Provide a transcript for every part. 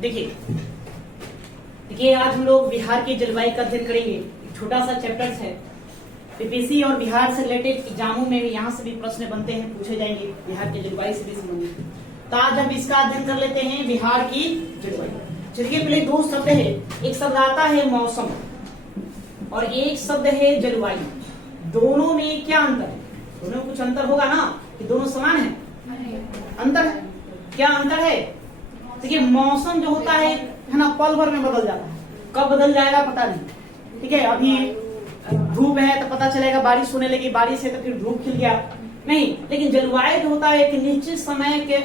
देखिए आज हम लोग बिहार की जलवायु का अध्ययन करेंगे। एक छोटा सा चैप्टर है। पीपीसी और बिहार से रिलेटेड एग्जामों में भी यहाँ से भी प्रश्न बनते हैं, पूछे जाएंगे बिहार की जलवायु से भी संबंधित। तो आज हम इसका अध्ययन कर लेते हैं, बिहार की जलवायु। चलिए पहले दो शब्द है, एक शब्द आता है मौसम और एक शब्द है जलवायु। दोनों में क्या अंतर है? दोनों में कुछ अंतर होगा ना, कि दोनों समान है? अंतर है। क्या अंतर है? देखिए मौसम जो होता है ना, पल भर में बदल जाता है। कब बदल जाएगा पता नहीं। ठीक है, अभी धूप है तो पता चलेगा बारिश होने लगी, बारिश है तो फिर धूप खिल गया, नहीं। लेकिन जलवायु जो होता है एक निश्चित समय के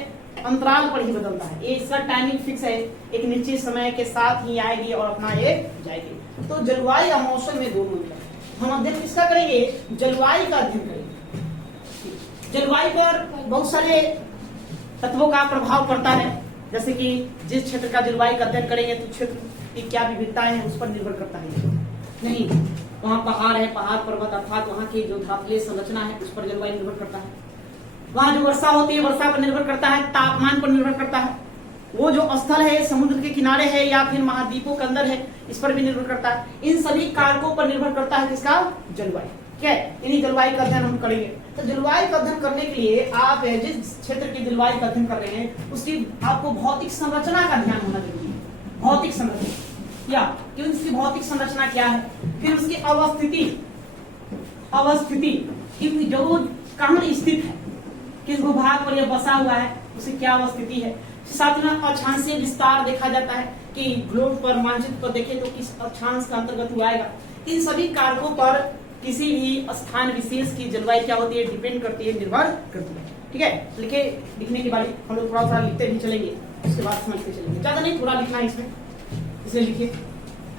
अंतराल पर ही बदलता है। ये इसका टाइमिंग फिक्स है, एक निश्चित समय के साथ ही आएगी और अपना ये जाएगी। तो जलवायु और मौसम में दोनों अंतर है। हम अध्ययन किसका करेंगे? जलवायु का अध्ययन करेंगे। जलवायु पर बहुत सारे तत्वों का प्रभाव पड़ता है, जैसे कि जिस क्षेत्र का जलवायु का अध्ययन करेंगे तो क्षेत्र की क्या विविधताएं हैं उस पर निर्भर करता है। नहीं, वहाँ पहाड़ है, पहाड़ पर्वत अर्थात वहाँ की जो धातुलीय संरचना है उस पर जलवायु निर्भर करता है। वहाँ जो वर्षा होती है वर्षा पर निर्भर करता है, तापमान पर निर्भर करता है। वो जो स्थल है समुद्र के किनारे है या फिर महाद्वीपों के अंदर है, इस पर भी निर्भर करता है। इन सभी कारकों पर निर्भर करता है किसका? जलवायु। क्या है? इन्हीं जलवायु का अध्ययन हम करेंगे। तो जलवायु का अध्ययन करने के लिए आप जिस क्षेत्र की जलवायु का अध्ययन कर रहे हैं उसकी आपको भौतिक संरचना का ध्यान होना जरूरी है। भौतिक संरचना या कि उसकी भौतिक संरचना क्या है, फिर उसकी अवस्थिति कि जो कहाँ स्थित है, किस भूभाग पर यह बसा हुआ है, उसकी क्या अवस्थिति है। साथ में अक्षांशीय विस्तार देखा जाता है कि ग्लोब पर मानचित्र पर देखें तो किस अक्षांश का अंतर्गत हुआ आएगा। इन सभी कारकों पर किसी भी स्थान विशेष की जलवायु क्या होती है, डिपेंड करती है, निर्भर करती है। ठीक है, लिखने के बाद हम लोग थोड़ा थोड़ा लिखते भी चलेंगे, उसके बाद समझते चलेंगे। ज्यादा नहीं, थोड़ा लिखना है इसमें, इसलिए लिखिए।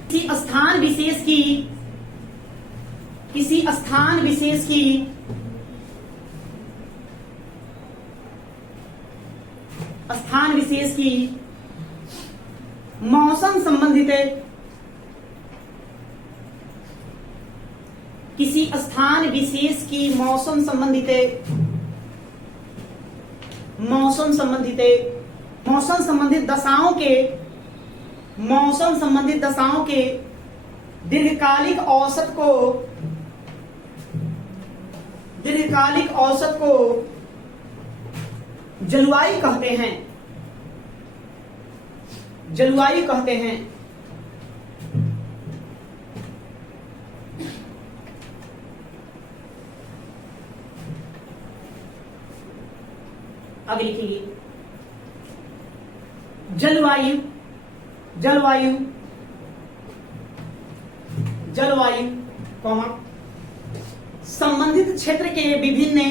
किसी स्थान विशेष की मौसम संबंधित किसी स्थान विशेष की मौसम संबंधित दशाओं के दीर्घकालिक औसत को जलवायु कहते हैं। आगे लिखिए, जलवायु संबंधित क्षेत्र के विभिन्न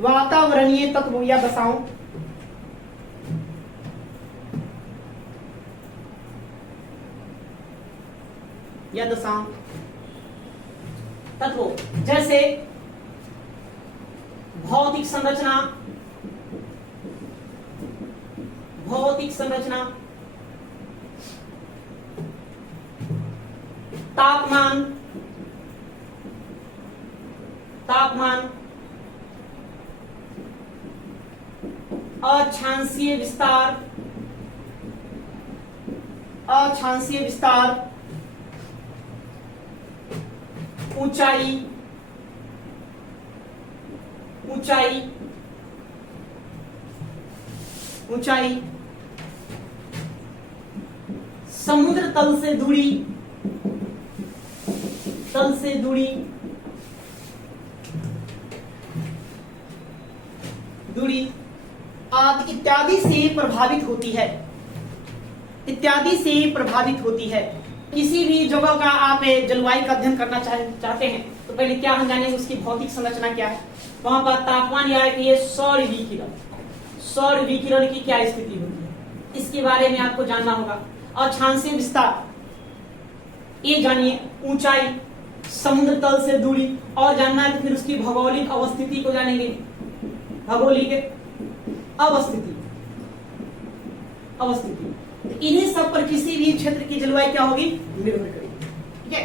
वातावरणीय तत्वों या दशाओं तत्वों जैसे भौतिक संरचना, तापमान, अक्षांशीय विस्तार, ऊंचाई, समुद्र तल से दूरी आदि इत्यादि से प्रभावित होती है। किसी भी जगह का आप जलवायु का अध्ययन करना चाहते हैं तो पहले क्या हम जानेंगे, उसकी भौतिक संरचना क्या है। वहां पर तापमान या कि सौर विकिरण की क्या स्थिति होती है, इसके बारे में आपको जानना होगा। अक्षांशीय विस्तार ये जानिए, ऊंचाई, समुद्र तल से दूरी, और जानना है तो फिर उसकी भौगोलिक अवस्थिति को जानेंगे। भौगोलिक अवस्थिति, अवस्थिति, तो इन्हीं सब पर किसी भी क्षेत्र की जलवायु क्या होगी, निर्भर करेगी। ठीक है,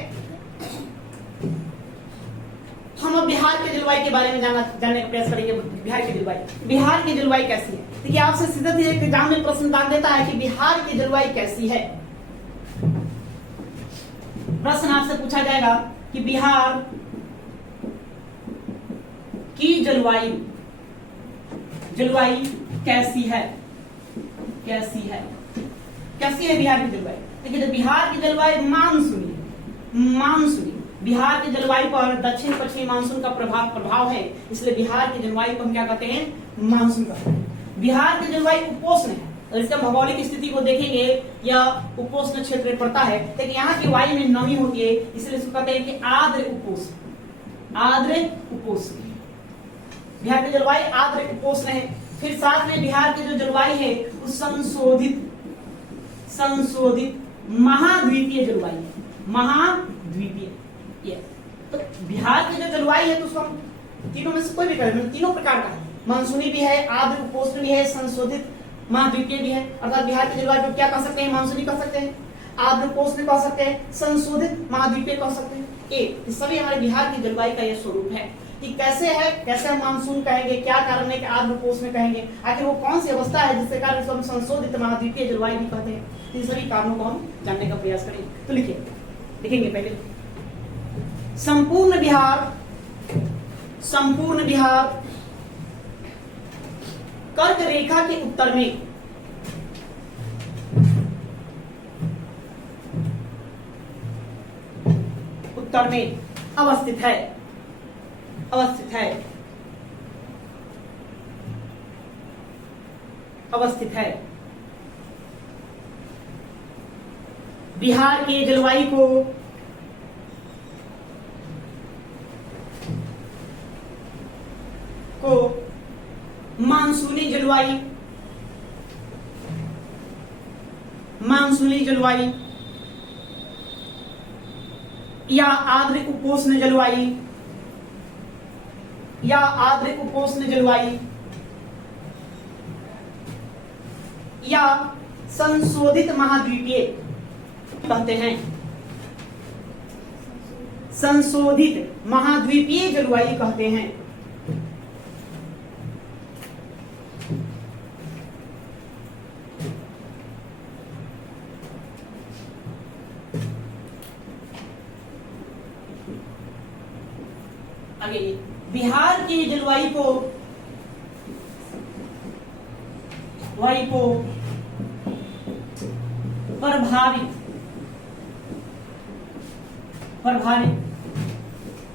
हम अब बिहार के जलवायु के बारे में जानने का प्रयास करेंगे। बिहार की जलवायु, बिहार की जलवायु कैसी है? देखिए, आपसे सीधा सीधा एग्जाम में प्रश्न डाल देता है कि बिहार की जलवायु कैसी है। प्रश्न आपसे पूछा जाएगा कि बिहार की जलवायु, जलवायु कैसी है, कैसी है, कैसी है बिहार की जलवायु? देखिए, तो बिहार की जलवायु मानसूनी है, मानसूनी। बिहार की जलवायु पर दक्षिण पश्चिमी मानसून का प्रभाव है, इसलिए बिहार की जलवायु को हम क्या कहते हैं, मानसून कहते हैं। बिहार की जलवायु उपोष्ण है, और इसका भौगोलिक स्थिति को देखेंगे, यह उपोष्ण क्षेत्र में पड़ता है, लेकिन यहाँ की वायु में नमी होती है, इसलिए इसको कहते हैं कि आर्द्र उपोष्ण, आर्द्र उपोष्ण। बिहार की जलवायु आर्द्र उपोष्ण है। फिर साथ में बिहार की जो जलवायु है वो संशोधित, संशोधित महाद्वीपीय जलवायु है, महाद्वीपीय। तो बिहार की जो जलवायु है तो उसको हम तीनों में से कोई भी करें, तीनों प्रकार का है, मानसूनी भी है, आर्द्र उपोष्ण भी है, संशोधित महाद्वीपीय भी है। अर्थात बिहार की जलवायु को क्या कह सकते हैं, मानसूनी कह सकते हैं, आर्द्र उपोष्ण कह सकते हैं, संशोधित महाद्वीपीय कह सकते हैं। ये सभी हमारे बिहार की जलवायु का यह स्वरूप है कि कैसे है, कैसे हम मानसून कहेंगे, क्या कारण है कि आर्द्र उपोष्ण कहेंगे, आखिर वो कौन सी अवस्था है जिसके कारण इसको हम संशोधित महाद्वीपीय जलवायु भी कहते हैं। इन सभी कारणों को हम जानने का प्रयास करेंगे। तो लिखिए, लिखेंगे पहले संपूर्ण बिहार, संपूर्ण बिहार कर्क रेखा के उत्तर में, उत्तर में अवस्थित है, अवस्थित है, अवस्थित है। बिहार के जलवायु को मानसूनी जलवायु, मानसूनी जलवायु या आर्द्र उपोष्ण जलवायु, या आर्द्र उपोष्ण जलवायु या संशोधित महाद्वीपीय कहते हैं, संशोधित महाद्वीपीय जलवायु कहते हैं। आगे बिहार की जलवायु को, वायु को प्रभावित, प्रभावित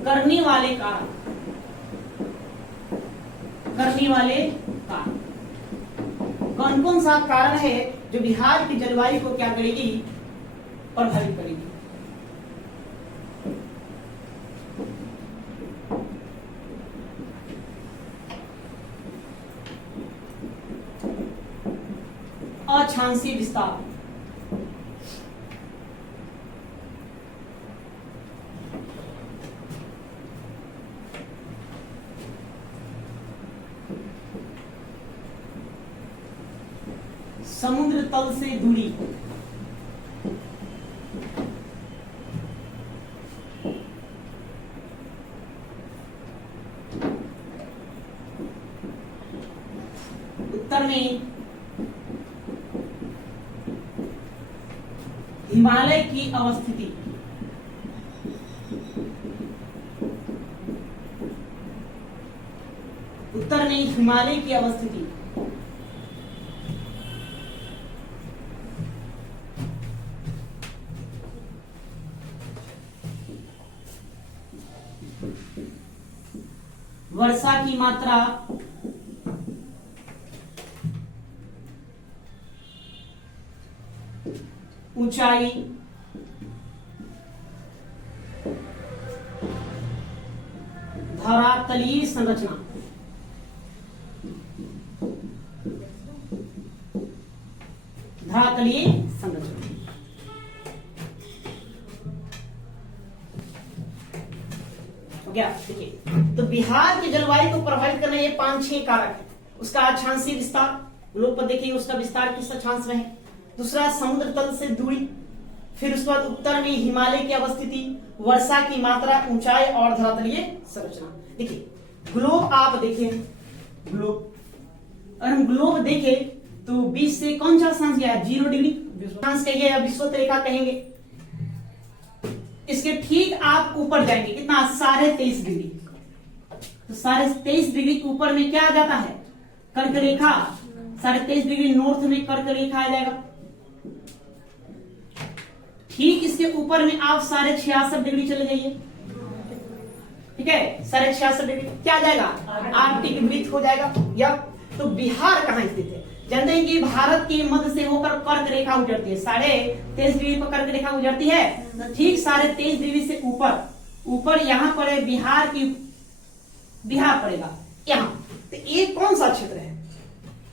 करने वाले कारक, करने वाले कारक कौन कौन सा कारण है जो बिहार की जलवायु को क्या करेगी, प्रभावित करेगी? अक्षांशीय विस्तार, समुद्र तल से दूरी, उत्तर में हिमालय की अवस्थिति, उत्तर में हिमालय की अवस्थिति, वर्षा की मात्रा, ऊंचाई, धरातलीय संरचना, धरातलीय संरचना। हो गया। देखिए, तो बिहार की जलवायु को प्रभावित करने ये 5-6 कारक है। उसका अक्षांशीय विस्तार, ग्लोब पर देखिए उसका विस्तार किस अक्षांश में है। दूसरा, समुद्र तल से दूरी। फिर उसके बाद उत्तर में हिमालय की अवस्थिति, वर्षा की मात्रा, ऊंचाई और धरातलीय संरचना। देखिए, ग्लोब आप देखें, ग्लोब अगर हम ग्लोब देखें तो 20 से कौन सा अक्षांश गया है? 0 डिग्री अक्षांश कहेंगे या विषुवत रेखा कहेंगे। इसके ठीक आप ऊपर जाएंगे, कितना? 23.5 डिग्री। तो 23.5 डिग्री के ऊपर में क्या आ जाता है? कर्क रेखा। 23.5 डिग्री नॉर्थ में कर्क रेखा आ जाएगा। ठीक इसके ऊपर में आप 66.5 डिग्री चले जाइए, ठीक है। 66.5 डिग्री क्या आ जाएगा? आर्कटिक वृत्त हो जाएगा। या तो बिहार कहां स्थित है? जानते हैं कि भारत के मध्य से होकर कर्क रेखा गुजरती है। 23.5 डिग्री पर कर्क रेखा गुजरती है। तो ठीक 23.5 डिग्री से ऊपर यहां पर है बिहार पड़ेगा यहां। तो ये कौन सा क्षेत्र है?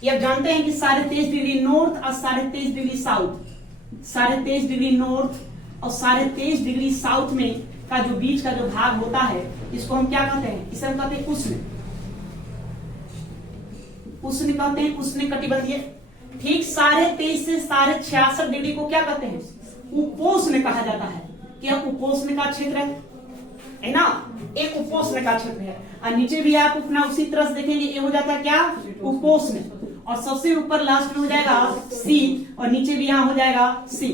ये आप जानते हैं कि 23.5 डिग्री नॉर्थ और 23.5 डिग्री साउथ। 23.5 डिग्री नॉर्थ और 23.5 डिग्री साउथ में का जो बीच का जो भाग होता है, इसको हम क्या कहते हैं? इसे हम कहते हैं उष्ण कहते हैं, उष्ण कटिबंधीय। ठीक 23.5 से 66.5 डिग्री को क्या कहते हैं? उपोष्ण कहा जाता है। क्या उपोष्ण का क्षेत्र है ना? एक उपोष्ण का क्षेत्र है। और नीचे भी आप अपना उसी तरह से देखेंगे, ये हो जाता है क्या? उपोष्ण। और सबसे ऊपर लास्ट में हो जाएगा सी, और नीचे भी यहां हो जाएगा सी।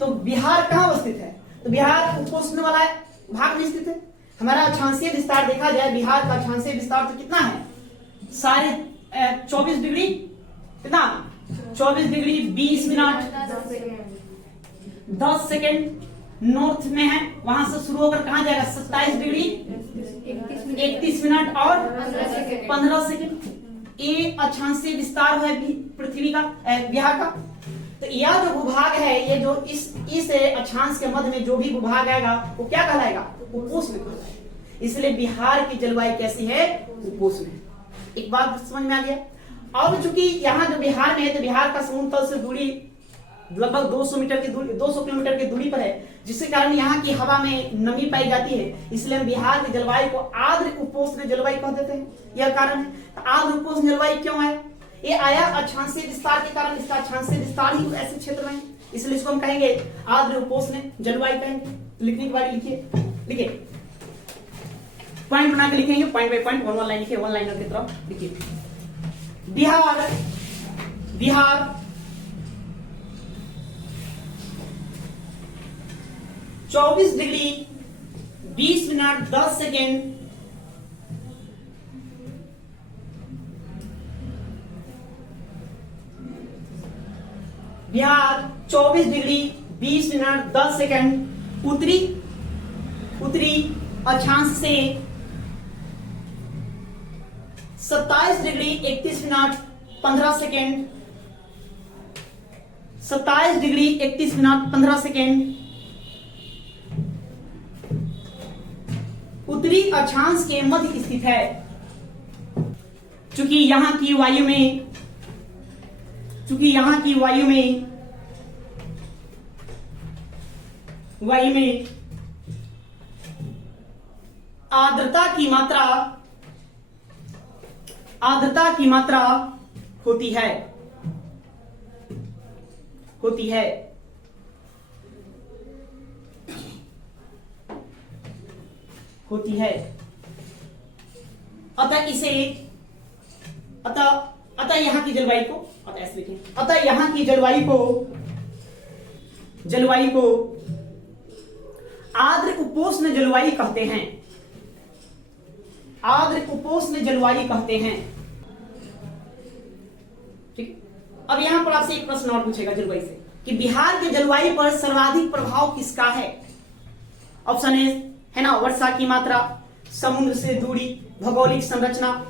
तो बिहार कहां अवस्थित है? तो बिहार उपोष्ण वाला भाग में स्थित है। हमारा अक्षांशीय विस्तार देखा जाए, बिहार का अक्षांशीय विस्तार तो कितना है? 24 डिग्री, कितना? 24 डिग्री 20 मिनट 10 सेकेंड नॉर्थ में है। वहां से शुरू होकर कहां जाएगा? 27 डिग्री 31 मिनट और 15 सेकेंड। ये अक्षांशीय विस्तार है पृथ्वी का, बिहार का। तो यह जो भूभाग है, ये जो इस अक्षांश के मध्य में जो भी भूभाग आएगा वो क्या कहलाएगा? उपोष्ण कहलाएगा। इसलिए बिहार की जलवायु कैसी है? उपोष्ण है। एक बात समझ में आ गया। और चूंकि यहाँ जो बिहार में है, तो बिहार का समुद्र तल से दूरी लगभग 200 किलोमीटर की दूरी पर है, जिसके कारण यहाँ की हवा में नमी पाई जाती है। इसलिए हम बिहार की जलवायु को आर्द्र उपोष्ण जलवायु कह देते हैं। यह कारण है। तो आर्द्र उपोष्ण जलवायु क्यों है? ये आया अक्षांशीय विस्तार के कारण। इसका अक्षांशीय विस्तार ही ऐसे क्षेत्र में है, इसलिए इसको हम कहेंगे आर्द्र उपोष्ण जलवायु कहेंगे। लिखने के बाद लिखिए, पॉइंट बना के लिखेंगे, point by point, one line लिखिए, वन लाइनर की तरफ लिखिए। Bihar 24 degree 20 minute 10 second Bihar 24 degree 20 minute 10 second उत्तरी अक्षांश से 27 degree 31 minute 15 second 27 degree 31 minute 15 second उत्तरी अक्षांश के मध्य स्थित है। चूंकि यहां की वायु में आर्द्रता की मात्रा होती है। अतः यहाँ की जलवायु को, ऐसे लिखें, अतः यहाँ की जलवायु को आर्द्र उपोष्ण जलवायु कहते हैं। आर्द्र उपोष्ण जलवायु कहते हैं। ठीक। अब यहां पर आपसे एक प्रश्न और पूछेगा जलवायु से कि बिहार के जलवायु पर सर्वाधिक प्रभाव किसका है? ऑप्शन है ना, वर्षा की मात्रा, समुद्र से दूरी, भौगोलिक संरचना,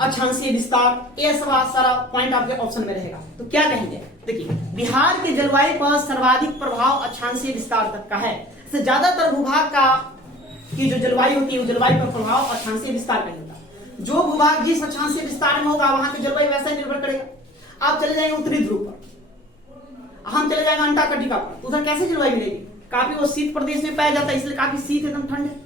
अक्षांशीय विस्तार। ये सब सारा पॉइंट आपके ऑप्शन में रहेगा। तो क्या कहेंगे? देखिए, बिहार के जलवायु पर सर्वाधिक प्रभाव अक्षांशीय विस्तार तक का है। ज्यादातर भूभाग का की जो जलवायु होती है, वो जलवायु पर प्रभाव अक्षांशीय विस्तार का होता है। जो भूभाग जिस अक्षांशीय विस्तार में होगा, वहां की जलवायु वैसा ही निर्भर करेगा। आप चले जाएंगे उत्तरी ध्रुव पर, हम चले जाएंगे अंटार्कटिका पर, उधर कैसे जलवायु मिलेगी? काफी वो शीत प्रदेश में पाया जाता है, इसलिए काफी शीत एकदम ठंड है।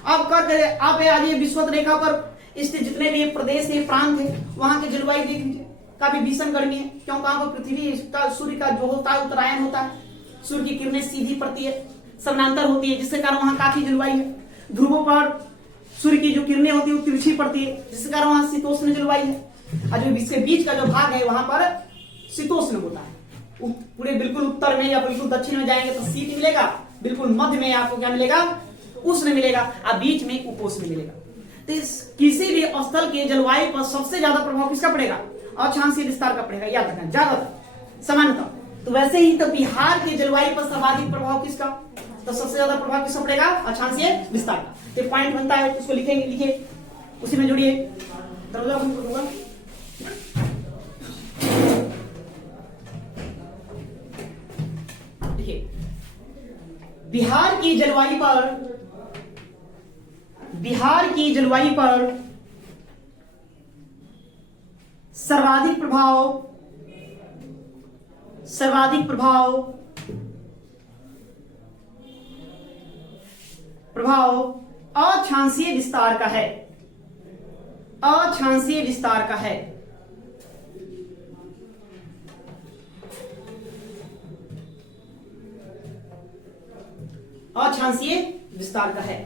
अब आप आज ये विषुवत रेखा पर स्थित जितने भी प्रदेश है, प्रांत है, वहां की जलवायु देख लीजिए, काफी भीषण गर्मी है। क्यों? वहां पर पृथ्वी का सूर्य का जो होता है उत्तरायण होता है, सूर्य की किरणें सीधी पड़ती है, समानांतर होती है, जिसके कारण वहां काफी जलवायु है। ध्रुवों पर सूर्य की जो किरणें होती है वो तिरछी पड़ती है, जिसके कारण वहां शीतोष्ण जलवायु है। और जो इसके बीच का जो भाग है वहां पर शीतोष्ण होता है। पूरे बिल्कुल उत्तर में या बिल्कुल दक्षिण में जाएंगे तो शीत मिलेगा, बिल्कुल मध्य में आपको क्या मिलेगा? उष्ण मिलेगा, और बीच में उपोष्ण मिलेगा। तो किसी भी स्थल के जलवायु पर सबसे ज्यादा प्रभाव किसका पड़ेगा? अक्षांशीय विस्तार का पड़ेगा, याद रखना, ज्यादातर सामान्यतः। तो वैसे ही तो बिहार की जलवायु पर सर्वाधिक प्रभाव किसका? तो सबसे ज्यादा प्रभाव किसका पड़ेगा? अक्षांशीय विस्तार का। तो पॉइंट बनता है, उसको लिखेंगे, लिखिए, उसी में जोड़िए। देखिए, बिहार की जलवायु पर सर्वाधिक प्रभाव अक्षांशीय विस्तार का है, अक्षांशीय विस्तार का है। अक्षांशीय विस्तार का है,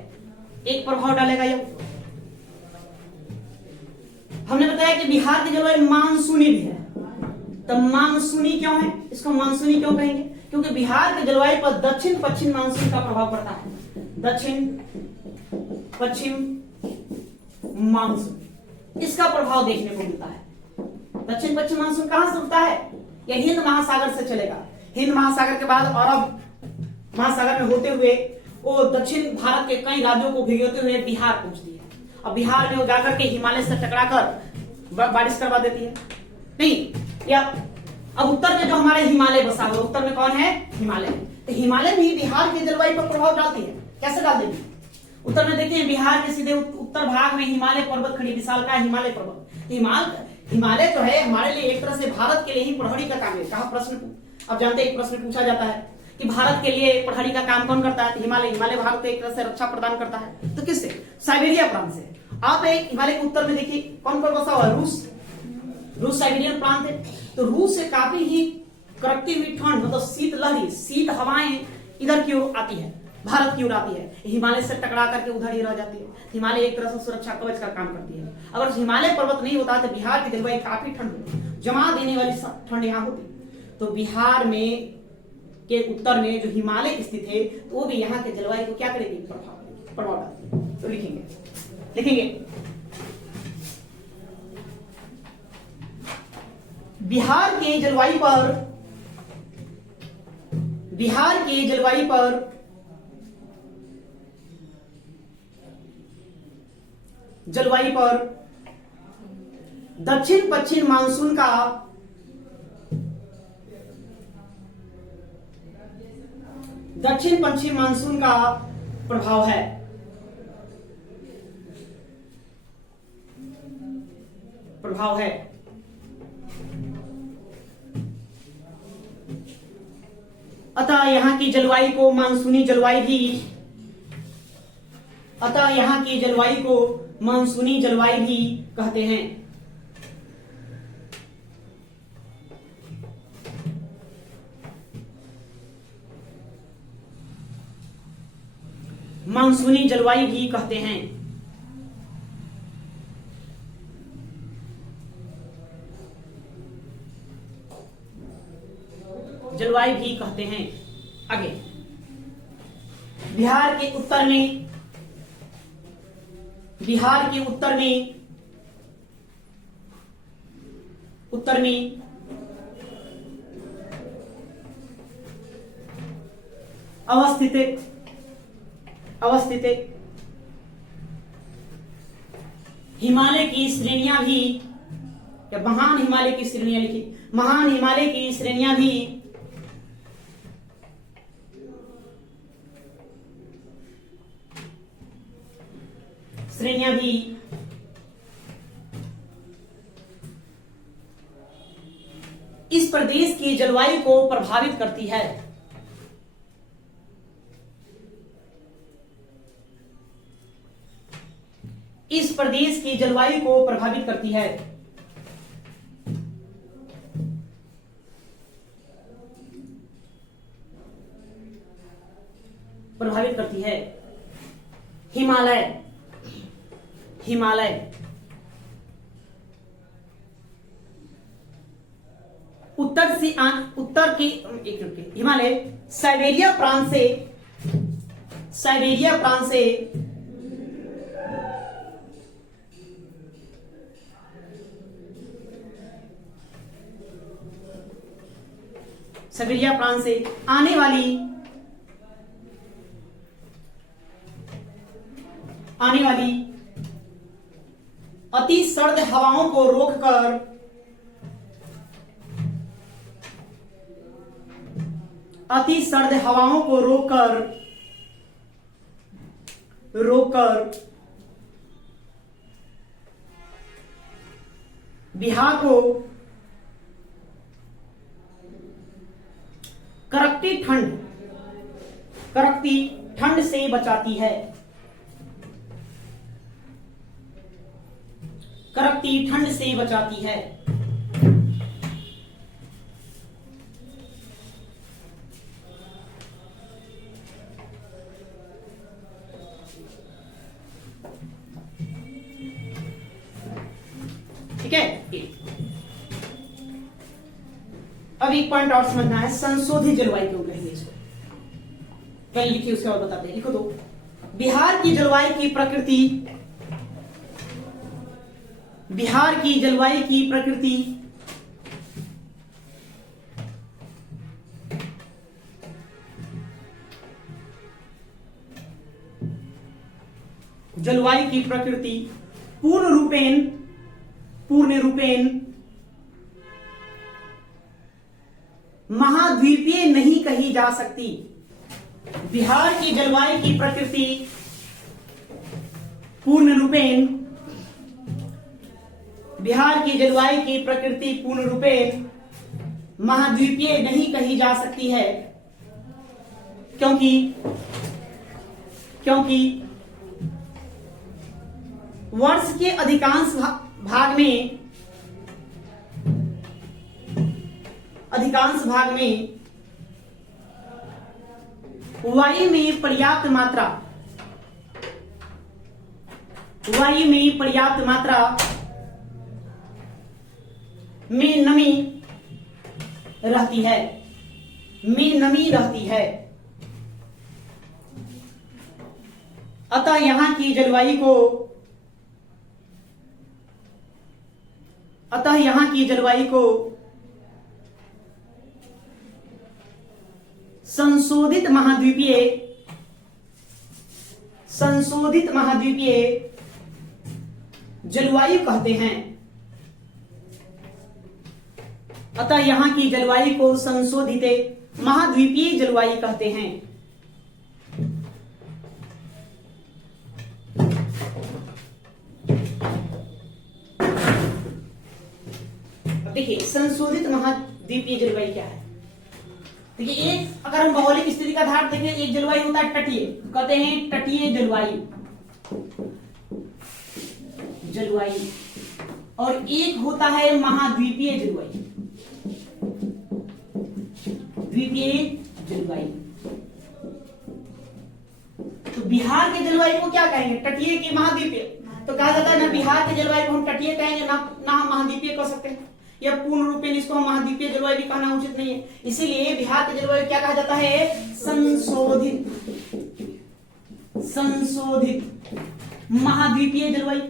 एक प्रभाव डालेगा ये। हमने बताया कि बिहार की जलवायु मानसूनी भी है। तो मानसूनी क्यों है? इसको मानसूनी क्यों कहेंगे? क्योंकि बिहार की जलवायु पर दक्षिण पश्चिम मानसून का प्रभाव पड़ता है। दक्षिण पश्चिम मानसून, इसका प्रभाव देखने को मिलता है। दक्षिण पश्चिम मानसून कहां से उठता है? यह हिंद महासागर से चलेगा। हिंद महासागर के बाद अरब महासागर में होते हुए वो दक्षिण भारत के कई राज्यों को भिगोते हुए बिहार पहुंचती है। अब बिहार में वो जाकर के हिमालय से टकराकर बारिश करवा देती है। नहीं, या अब उत्तर में जो हमारे हिमालय बसा हुआ, उत्तर में कौन है? हिमालय। तो हिमालय भी बिहार की जलवायु पर प्रभाव डालती है। कैसे डाल देगी? उत्तर में देखिए, बिहार के सीधे उत्तर भाग में हिमालय पर्वत खड़ी, विशालकाय हिमालय पर्वत। हिमालय तो है हमारे लिए एक तरह से भारत के लिए ही प्रहरी का काम है। कहा प्रश्न, अब जानते हैं, एक प्रश्न पूछा जाता है कि भारत के लिए प्रहरी का काम कौन करता है? तो हिमालय भारत को एक तरह से रक्षा प्रदान करता है। तो किससे? साइबेरिया प्रांत से। आप एक हिमालय के उत्तर में देखिए कौन कौन बसा हुआ है? रूस साइबेरियन प्रांत है। तो रूस से काफी ही कड़कती हुई ठंड, मतलब शीत लहरी, शीत हवाएं इधर की ओर आती है, भारत की ओर आती है। हिमालय से टकरा करके उधर ही रह जाती है। हिमालय एक तरह से सुरक्षा कवच का काम करती है। अगर हिमालय पर्वत नहीं होता तो बिहार की जलवायु काफी ठंड, जमा देने वाली ठंड यहाँ होती। तो बिहार में के उत्तर में जो हिमालय स्थित है, तो वो भी यहाँ के जलवायु को क्या करेगी? प्रभाव डालेगी। तो लिखेंगे बिहार के जलवायु पर दक्षिण पश्चिम मानसून का प्रभाव है। अतः यहाँ की जलवायु को मानसूनी जलवायु भी कहते हैं। मानसूनी जलवायु भी कहते हैं। जलवायु भी कहते हैं। आगे, बिहार के उत्तर में अवस्थित हिमालय की श्रेणियां भी, या महान हिमालय की श्रेणियां लिखी, महान हिमालय की श्रेणियां भी इस प्रदेश की जलवायु को प्रभावित करती है। इस प्रदेश की जलवायु को प्रभावित करती है? प्रभावित करती है। हिमालय, हिमालय, उत्तर की हिमालय साइबेरिया प्रांत से, साइबेरिया प्रांत से साइबेरिया प्रांत से आने वाली अति सर्द हवाओं को रोककर अति सर्द हवाओं को रोककर बिहार को कड़कती ठंड से बचाती है। कड़कती ठंड से बचाती है। ठीक है। अब एक पॉइंट और समझना है, संशोधित जलवायु क्यों कहेंगे इसको? पहले लिखिए, उसके बाद बताते हैं। लिखो तो, बिहार की जलवायु की प्रकृति, बिहार की जलवायु की प्रकृति जलवायु की प्रकृति पूर्ण रूपेण महाद्वीपीय नहीं कही जा सकती। बिहार की जलवायु की प्रकृति पूर्ण रूपेण महाद्वीपीय नहीं कही जा सकती है, क्योंकि वर्ष के अधिकांश भाग में वायु में पर्याप्त मात्रा में नमी रहती है। अतः यहाँ की जलवायु को संशोधित महाद्वीपीय जलवायु कहते हैं। अतः यहाँ की जलवायु को संशोधित महाद्वीपीय जलवायु कहते हैं। देखिए, संशोधित महाद्वीपीय जलवायु क्या है? देखिए, एक अगर हम भौगोलिक स्थिति का आधार देखें, एक जलवायु होता है तटीय, कहते हैं तटीय जलवायु, और एक होता है महाद्वीपीय जलवायु। तो बिहार के जलवायु को क्या कहेंगे? तटीय की महाद्वीपीय। तो कहा जाता है ना, बिहार के जलवायु को हम तटीय कहेंगे, ना हम महाद्वीपीय कह सकते हैं, या पूर्ण रूपेण इसको हम महाद्वीपीय जलवायु भी कहना उचित नहीं है। इसीलिए बिहार के जलवायु क्या कहा जाता है? संशोधित महाद्वीपीय जलवायु।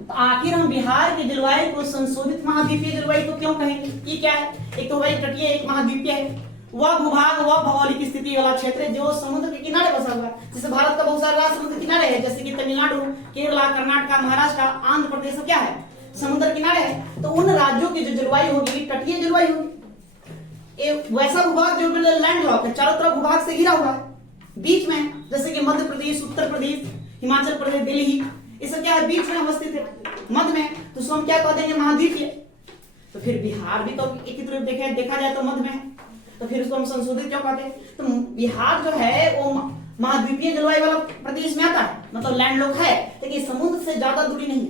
तो आखिर हम बिहार के जलवायु को संशोधित महाद्वीपीय जलवायु को क्यों कहेंगे? ये क्या है? एक तो भाई तटीय, एक महाद्वीपीय है। वह भूभाग, वह भौगोलिक स्थिति वाला क्षेत्र है जो समुद्र के किनारे बसा हुआ है। जैसे भारत का बहुत सारा समुद्र किनारे है, जैसे कि तमिलनाडु, केरला, कर्नाटक, महाराष्ट्र, आंध्र प्रदेश क्या है? समुद्र किनारे है। तो उन राज्यों की जो जलवायु होगी तटीय जलवायु होगी। वैसा भूभाग जो लैंड लॉक है, चारों तरफ भूभाग से घिरा हुआ है, बीच में जैसे कि मध्य प्रदेश, उत्तर प्रदेश, हिमाचल प्रदेश, दिल्ली, ये सब क्या है? बीच में अवस्थित है, मध्य में। तो उसको हम क्या कह देंगे? महाद्वीपीय। तो फिर बिहार भी तो एक ही तरफ देखा जाए तो मध्य में है। तो फिर उसको हम संशोधित क्यों कहते हैं? तो बिहार जो है वो महाद्वीपीय जलवायु वाला प्रदेश में आता है, मतलब लैंडलॉक है, लेकिन समुद्र से ज्यादा दूरी नहीं,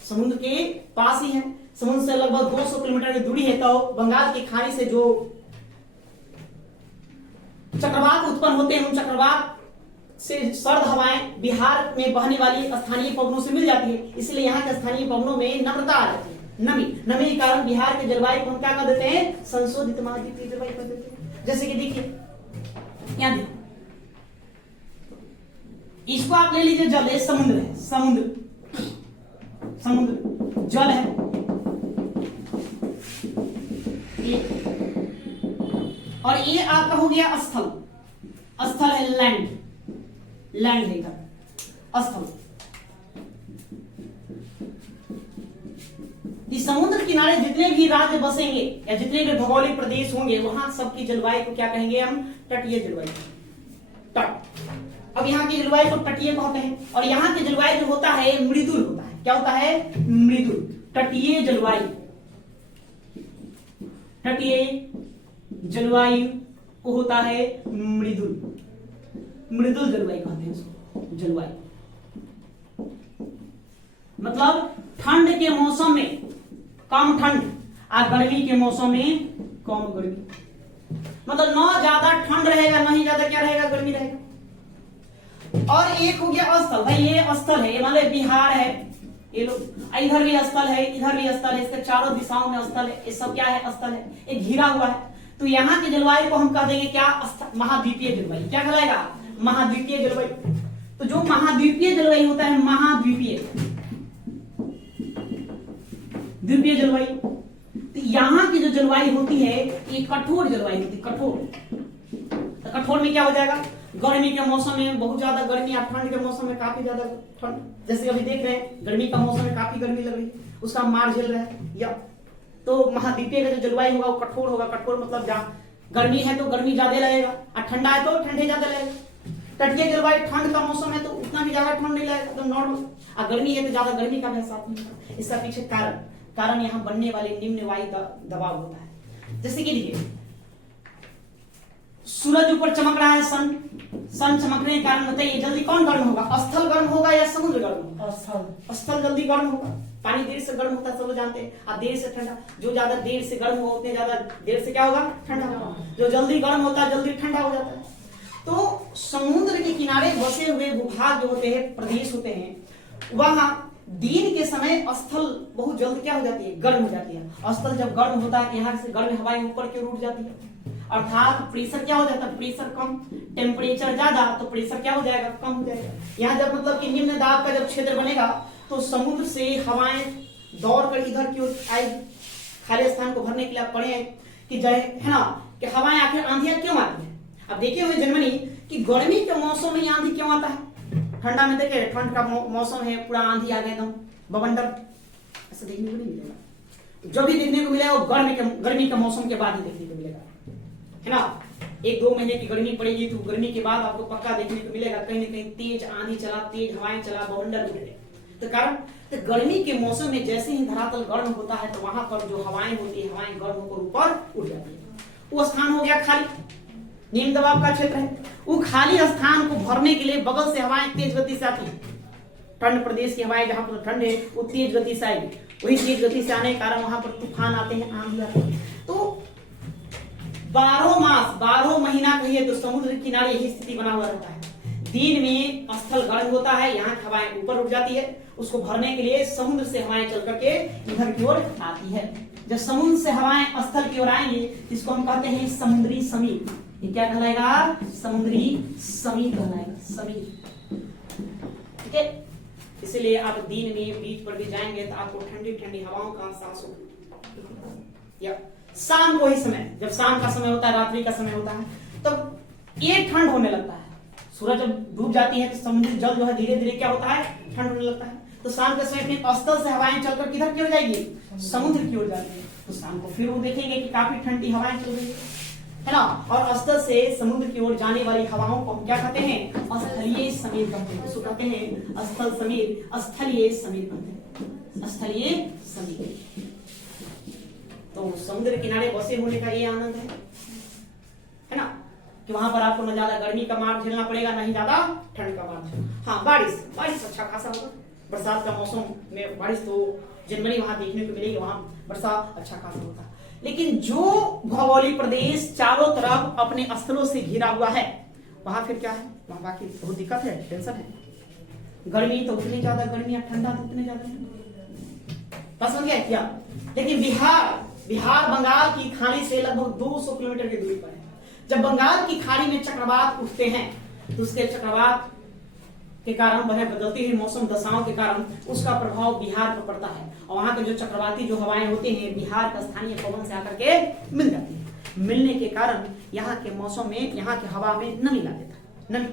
समुद्र के पास ही है, समुद्र से लगभग 200 किलोमीटर की दूरी है। तो बंगाल की खाड़ी से जो चक्रवात उत्पन्न होते हैं, उन चक्रवात से सर्द हवाएं बिहार में बहने वाली स्थानीय पवनों से मिल जाती है, इसलिए यहाँ के स्थानीय पवनों में नम्रता आ जाती है, नमी के कारण बिहार के जलवायु को हम क्या कर देते हैं? संशोधित महाद्वीपीय जलवायु कर देते हैं। जैसे कि देखिए यहाँ देखिए, इसको आप ले लीजिए, जल है, समुद्र है, समुद्र जल है, और ये आपका हो गया स्थल, स्थल है लैंड है इधर स्थल। इस समुद्र किनारे जितने भी राज्य बसेंगे या जितने भी भौगोलिक प्रदेश होंगे, वहां सबकी जलवायु को क्या कहेंगे हम? तटीय जलवायु, तट। अब यहाँ की जलवायु को तटीय कहते हैं, और यहाँ की जलवायु जो होता है मृदुल होता है। क्या होता है? मृदुल। तटीय जलवायु, तटीय जलवायु को होता है मृदुल, मृदुल जलवायु कहते हैं उसको। जलवायु मतलब ठंड के मौसम में कम ठंड और गर्मी के मौसम में कम गर्मी, मतलब न ज्यादा ठंड रहेगा, न ही ज्यादा क्या रहेगा? गर्मी रहेगा। और एक हो गया स्थल, भाई ये स्थल है, ये मतलब बिहार है, ये लोग इधर भी स्थल है, इधर भी स्थल है, इसके चारों दिशाओं में स्थल है, ये सब क्या है? स्थल है, एक घिरा हुआ है। तो यहाँ की जलवायु को हम कह देंगे क्या? महाद्वीपीय जलवायु। क्या कहलाएगा? महाद्वीपीय जलवायु। तो जो महाद्वीपीय जलवायु होता है, महाद्वीपीय द्वीपीय जलवायु, तो यहाँ की जो जलवायु होती है ये कठोर जलवायु होती है, कठोर। तो कठोर में क्या हो जाएगा? गर्मी के मौसम में बहुत ज्यादा गर्मी, और ठंड के मौसम में काफी ज्यादा ठंड। जैसे अभी देख रहे हैं गर्मी का मौसम में काफी गर्मी लग रही है, उसका मार झेल रहा है या। तो महाद्वीपीय का जो जलवायु होगा वो कठोर होगा। कठोर मतलब जहाँ गर्मी है तो गर्मी ज्यादा लगेगा, और ठंडा है तो ठंडे ज्यादा लगेगा। तटीय जलवायु ठंड का मौसम है तो उतना भी ज्यादा ठंड नहीं लगेगा, तो नॉर्मल। और गर्मी है तो ज्यादा गर्मी का भी एहसास नहीं होगा। इसका पीछे कारण यहाँ बनने वाले निम्न वायु दबाव होता है। जैसे कि देखिए, सूरज ऊपर चमक रहा है, सन चमकने के कारण बताइए जल्दी कौन गर्म होगा? स्थल गर्म होगा या समुद्र गर्म होगा? स्थल जल्दी गर्म होगा। पानी देर से गर्म होता है, सब लोग जानते हैं। अब देर से ठंडा, जो ज्यादा देर से गर्म होगा उतने ज्यादा देर से क्या होगा? ठंडा होगा। जो जल्दी गर्म होता है जल्दी ठंडा हो जाता है। तो समुद्र के किनारे बसे हुए भूभाग जो होते हैं, प्रदेश होते हैं, वहां दिन के समय स्थल बहुत जल्द क्या हो जाती है? गर्म हो जाती है। स्थल जब गर्म होता है, यहाँ से गर्म हवाएं ऊपर की ओर उठ जाती है, अर्थात प्रेशर क्या हो जाता है? प्रेशर कम, टेम्परेचर ज्यादा, तो प्रेशर क्या हो जाएगा? कम हो जाएगा। यहाँ जब मतलब कि निम्न दाब का जब क्षेत्र बनेगा, तो समुद्र से हवाएं दौड़ कर इधर की ओर आएगी, खाली स्थान को भरने के लिए। आप पढ़े कि जय है ना, कि हवाएं आखिर आंधियां क्यों आती है? अब देखे हुए जनवरी कि गर्मी के मौसम में आंधी क्यों आता है? ठंडा में देखे, ठंड का मौसम है, पूरा आंधी आ गया एकदम बवंडर, ऐसा देखने को नहीं मिलेगा। जब भी देखने को मिलेगा वो गर्मी के मौसम के बाद ही देखने को मिलेगा, है ना। 1-2 महीने की गर्मी पड़ेगी तो गर्मी के बाद आपको पक्का देखने को मिलेगा कहीं न कहीं तेज आंधी चला, तेज हवाएं चला, बवंडर उठे। तो कारण तो गर्मी के मौसम में जैसे ही धरातल गर्म होता है तो वहां पर जो हवाएं होती है, हवाएं गर्म होकर ऊपर उठ जाती है। वो स्थान हो गया खाली, निम्न दबाव का क्षेत्र है। वो खाली स्थान को भरने के लिए बगल से हवाएं तेज गति से आती है। ठंड प्रदेश की हवाएं जहां पर ठंड है वो तेज गति से आएगी, वही तेज गति से आने के कारण वहां पर तूफान आते हैं, आंधी आते हैं। तो 12 मास 12 महीना कहिए तो समुद्र किनारे यही स्थिति बना हुआ रहता है। दिन में स्थल गर्म होता है, यहाँ की हवाएं ऊपर उठ जाती है, उसको भरने के लिए समुद्र से हवाएं चल करके इधर की ओर आती है। जब समुद्र से हवाएं स्थल की ओर आएंगे इसको हम कहते हैं समुद्री समीर। ये क्या कहलाएगा? समुद्री समीर कहलाएगा, समीर। ठीक है, इसलिए आप दिन में बीच पर भी जाएंगे तो आपको ठंडी ठंडी हवाओं का एहसास होगा। या शाम को ही समय, जब शाम का समय होता है, रात्रि का समय होता है, तब ये ठंड होने लगता है। सूरज जब डूब जाती है तो समुद्री जल जो है धीरे धीरे क्या होता है? ठंड होने लगता है। तो शाम के समय फिर स्थल से हवाएं चलकर किधर की ओर जाएगी? समुद्र की ओर जाएगी। तो शाम को फिर वो देखेंगे कि काफी ठंडी हवाएं चल रही है ना। और स्थल से समुद्र की ओर जाने वाली हवाओं को हम क्या कहते हैं? स्थलीय समीर कहते हैं। उसको कहते हैं स्थल समीर, स्थलीय समीर कहते हैं, स्थलीय समीर। तो समुद्र किनारे बसे होने का ये आनंद है। कि वहां पर आपको न ज्यादा गर्मी का मार झेलना पड़ेगा, न ही ज्यादा ठंड का मार झेलना। हाँ, बारिश अच्छा खासा होगा। बरसात का मौसम में बारिश तो जनवरी वहां देखने को मिलेगी, वहां बरसात अच्छा खासा होता है। लेकिन जो भौगोलिक प्रदेश चारों तरफ अपने स्थलों से घिरा हुआ है, वहां फिर क्या है, वहां बाकी बहुत दिक्कत है, टेंशन है। गर्मी तो उतनी ज्यादा गर्मी है, ठंडा तो उतने ज्यादा पसंद है क्या। लेकिन बिहार बंगाल की खाड़ी से लगभग 200 किलोमीटर की दूरी पर है। जब बंगाल की खाड़ी में चक्रवात उठते हैं तो उसके चक्रवात के कारण बने बदलती हुई मौसम दशाओं के कारण उसका प्रभाव बिहार पर पड़ता है, और वहां के जो चक्रवाती जो हवाएं होती हैं बिहार का स्थानीय पवन से आकर के मिल जाती है। मिलने के कारण यहाँ के मौसम में, यहाँ की हवा में नमी ला देता है, नमी।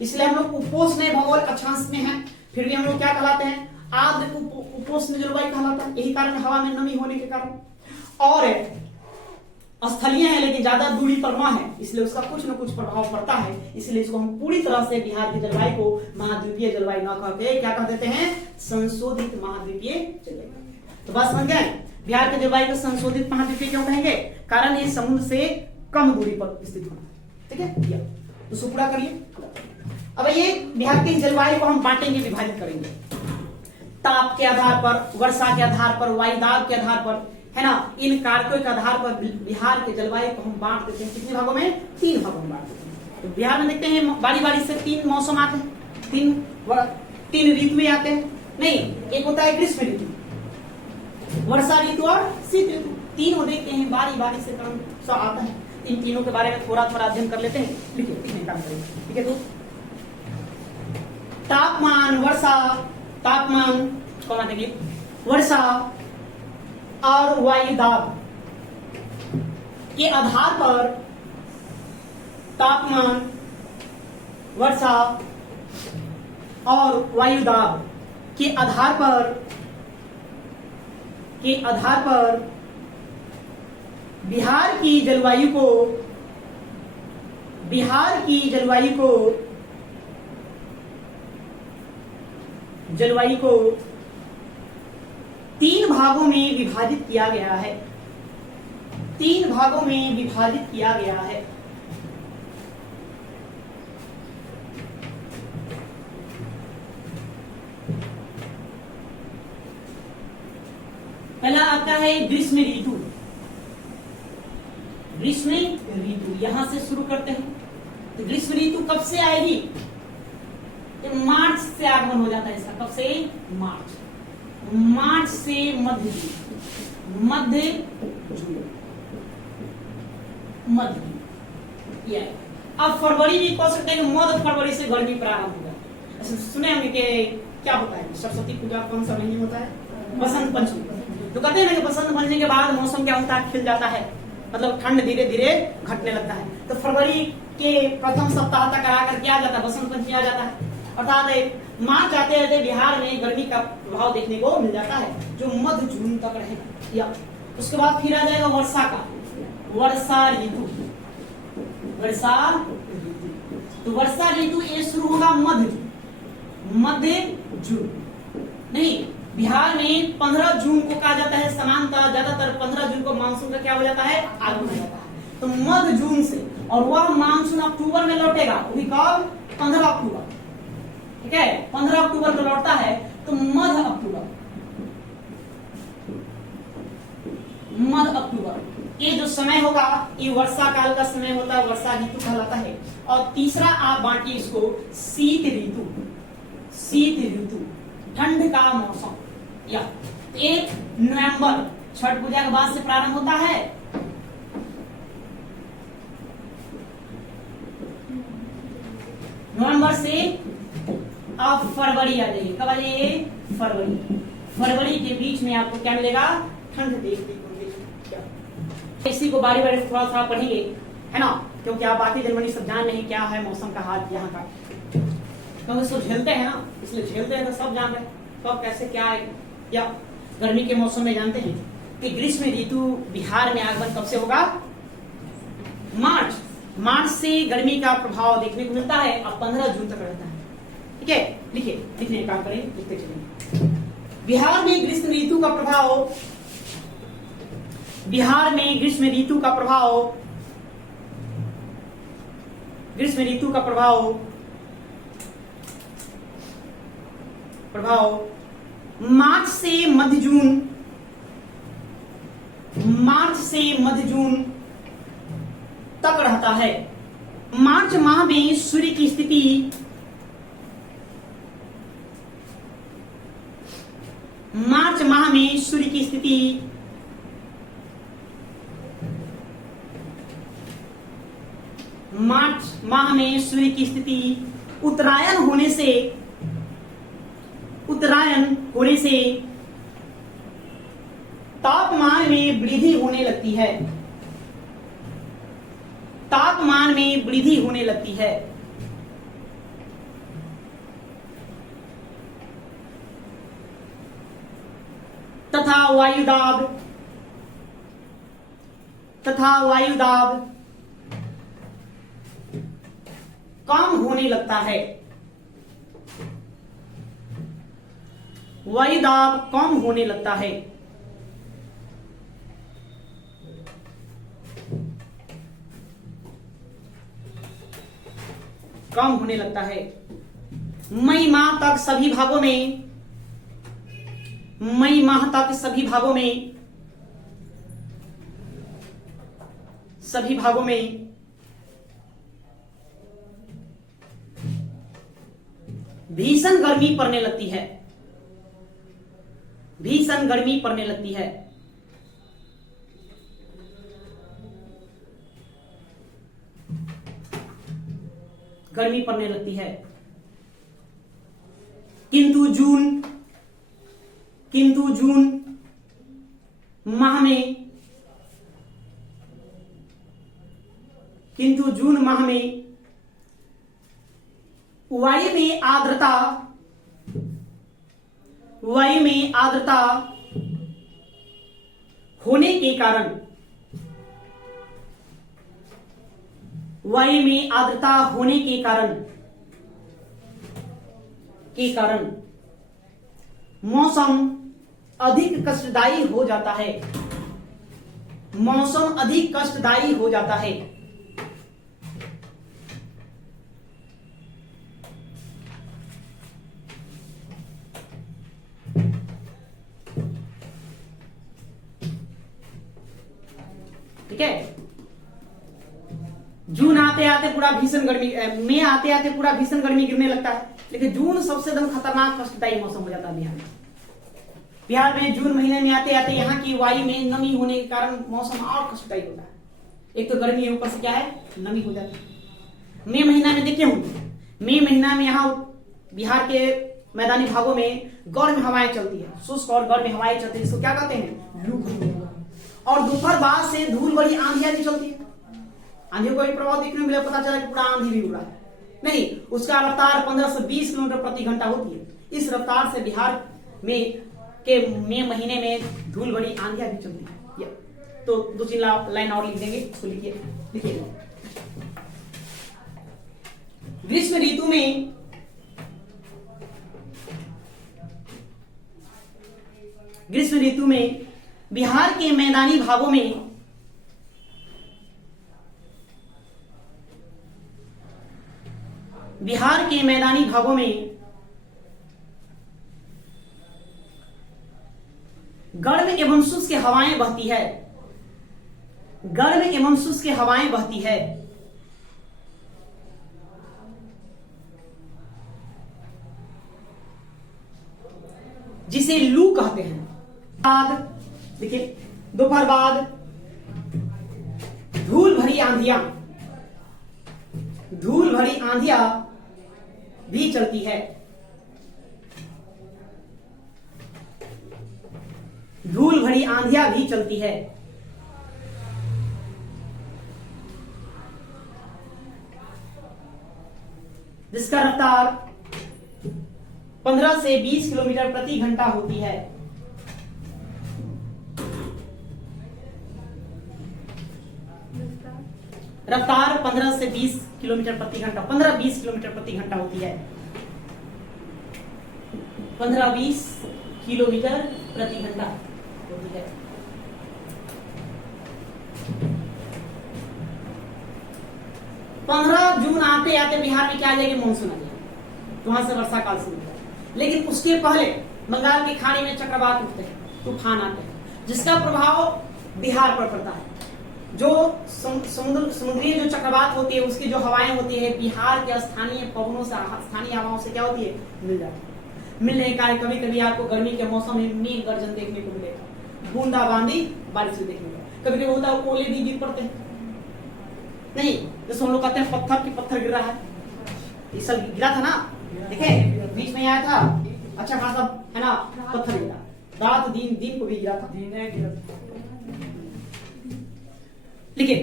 इसलिए हम लोग उपोष्ण भौगोल अक्षांश में हैं, फिर भी हम लोग क्या कहलाते हैं, आर्द्र उपोष्ण जलवायु कहलाता है। यही कारण हवा में नमी होने के कारण। और स्थलीय है लेकिन ज्यादा दूरी पर न है, इसलिए उसका कुछ न कुछ प्रभाव पड़ता है। इसलिए इसको हम पूरी तरह से बिहार की जलवायु को महाद्वीपीय जलवायु न कहते, क्या कह देते हैं, संशोधित महाद्वीपीय जलवायु। तो बात समझ गए, बिहार की जलवायु को संशोधित महाद्वीपीय क्यों कहेंगे, कारण ये समुद्र से कम दूरी पर स्थित होना। ठीक है, तो उसको पूरा करिए। अब ये बिहार की जलवायु को हम बांटेंगे, विभाजित करेंगे ताप के आधार पर, वर्षा के आधार पर, वायुदाब के आधार पर, है ना। इन कारकों के आधार पर बिहार के जलवायु को हम बांट देते हैं। कितने भागों में, 3 भागों में बांट देते हैं। तो बिहार में देखते हैं बारी बारी से 3 मौसम आते हैं, 3 ऋतु आते हैं। नहीं, एक होता है ग्रीष्म ऋतु, वर्षा ऋतु और शीत ऋतु। तीनों देखते हैं बारी बारी से क्रम सा आता है। इन तीनों के बारे में थोड़ा अध्ययन कर लेते हैं। लिखिए, कितने काम करेंगे। ठीक है, तो तापमान, तापमान कौन आते, वर्षा और वायुदाब के आधार पर, तापमान, वर्षा और वायुदाब के आधार पर बिहार की जलवायु को 3 भागों में विभाजित किया गया है। 3 भागों में विभाजित किया गया है। पहला आता है ग्रीष्म ऋतु। ग्रीष्म ऋतु यहां से शुरू करते हैं। तो ग्रीष्म ऋतु कब से आएगी, मार्च से आगमन हो जाता है इसका। कब से, मार्च से मध्य जून। अब फरवरी भी कह सकते हैं, मध्य फरवरी से गर्मी प्रारंभ होगा। ऐसे सुने हमने कि क्या होता है, सरस्वती पूजा कौन सा महीने होता है, बसंत पंचमी। तो कहते हैं ना कि बसंत पंचमी के बाद मौसम क्या होता है, खिल जाता है, मतलब ठंड धीरे धीरे घटने लगता है। तो फरवरी के प्रथम सप्ताह तक आकर क्या आ जाता है, बसंत पंचमी आ जाता है। अर्थात मार्च आते रहते बिहार में गर्मी का प्रभाव देखने को मिल जाता है, जो मध्य जून तक रहेगा। या उसके बाद फिर आ जाएगा वर्षा का, वर्षा ऋतु। तो वर्षा ऋतु ये शुरू होगा मध्य जून। नहीं, बिहार में 15 जून को कहा जाता है सामान्यतः, ज्यादातर 15 जून को मानसून का क्या हो जाता है, आगमन हो जाता है। तो मध्य जून से, और वह मानसून अक्टूबर में लौटेगा, वो भी कब, 15 अक्टूबर। ठीक है, 15 अक्टूबर को लौटता है। तो मध्य अक्टूबर ये जो समय होगा, ये वर्षा काल का समय होता है, वर्षा ऋतु कहलाता है। और तीसरा आप बांटिए इसको, शीत ऋतु, ठंड का मौसम। या 1 नवंबर छठ पूजा के बाद से प्रारंभ होता है। नवंबर से आप फरवरी आ जाइए। कब आ जाइए, फरवरी के बीच में आपको क्या मिलेगा, ठंड देखने को मिलेगी। इसी को बारी बारी थोड़ा थोड़ा पढ़ेंगे, है ना, क्योंकि आप बाकी जनवरी सब जान नहीं क्या है मौसम का हाल यहाँ का, क्योंकि सब झेलते हैं ना, इसलिए झेलते हैं तो सब जान रहे कब कैसे क्या है। या गर्मी के मौसम में जानते हैं कि ग्रीष्म ऋतु बिहार में आगमन कब से होगा, मार्च से गर्मी का प्रभाव देखने को मिलता है और 15 जून तक रहता है। ठीक है, लिखिए, लिखने का काम करें, लिखते चलेंगे। बिहार में ग्रीष्म ऋतु का प्रभाव ग्रीष्म ऋतु का प्रभाव मार्च से मध्य जून तक रहता है। मार्च माह में सूर्य की स्थिति उत्तरायण होने से तापमान में वृद्धि होने लगती है। तथा वायुदाब कम होने लगता है। मई माह तक सभी भागों में भीषण गर्मी पड़ने लगती है। किंतु जून माह में वायु में आर्द्रता होने के कारण मौसम अधिक कष्टदायी हो जाता है। ठीक है। जून आते आते पूरा भीषण गर्मी, मई आते आते पूरा भीषण गर्मी गिरने लगता है, लेकिन जून सबसे एकदम खतरनाक कष्टदायी मौसम हो जाता है बिहार में। जून महीने में आते आते यहाँ की वायु में नमी होने के कारण मौसम और कष्टदायी होता है। एक तो गर्मी ऊपर से क्या है, नमी हो जाती है। मई महीना में देखते हूँ, मई महीना में यहाँ बिहार के मैदानी भागों में गर्म हवाएं चलती है, शुष्क और गर्म हवाएं चलती है, इसको क्या कहते हैं, लू। और दोपहर बाद से धूल भरी आंधियां भी चलती है। आंधियों का भी प्रभाव देखने मिला, पता चला कि पूरा आंधी भी उड़ा है नहीं, उसका रफ्तार 15 से 20 किलोमीटर प्रति घंटा होती है। इस रफ्तार से बिहार में के मई महीने में धूल भरी आंधियां भी चलती है। तो 2-3 लाइन और लिख देंगे, उसको लिखिए। ग्रीष्म ऋतु में बिहार के मैदानी भागों में गर्म एवं शुष्क हवाएं बहती है। जिसे लू कहते हैं। देखिए, दोपहर बाद धूल भरी आंधियां भी चलती है। जिसका रफ्तार 15 से 20 किलोमीटर प्रति घंटा होती है। रफ्तार 15 से 20 किलोमीटर प्रति घंटा, 15-20 किलोमीटर प्रति घंटा होती है। 15-20 किलोमीटर प्रति घंटा होती है। 15 जून आते आते बिहार में क्या आ जाएगी, मानसून आ जाएगी, तो वहां से वर्षा काल शुरू होगा। लेकिन उसके पहले बंगाल की खाड़ी में चक्रवात उठते हैं, तूफान आते हैं, जिसका प्रभाव बिहार पर पड़ता है। जो समुद्री जो चक्रवात होती है, उसकी जो हवाएं होती है बिहार के स्थानीय पवनों से, स्थानीय हवाओं से क्या होती है, मिल जाती है। मिलने के कारण कभी कभी आपको गर्मी के मौसम में मेघ गर्जन देखने को मिलेगा, बूंदाबांदी बारिश देखने को मिलेगा, कभी कभी होता है ओले भी गिर पड़ते हैं, नहीं जैसे हम लोग कहते हैं पत्थर की पत्थर गिर रहा है, इस साल गिरा था ना, देखे बीच में आया था, अच्छा खासा है ना, पत्थर गिरा, रात दिन को भी गिरा था। लेकिन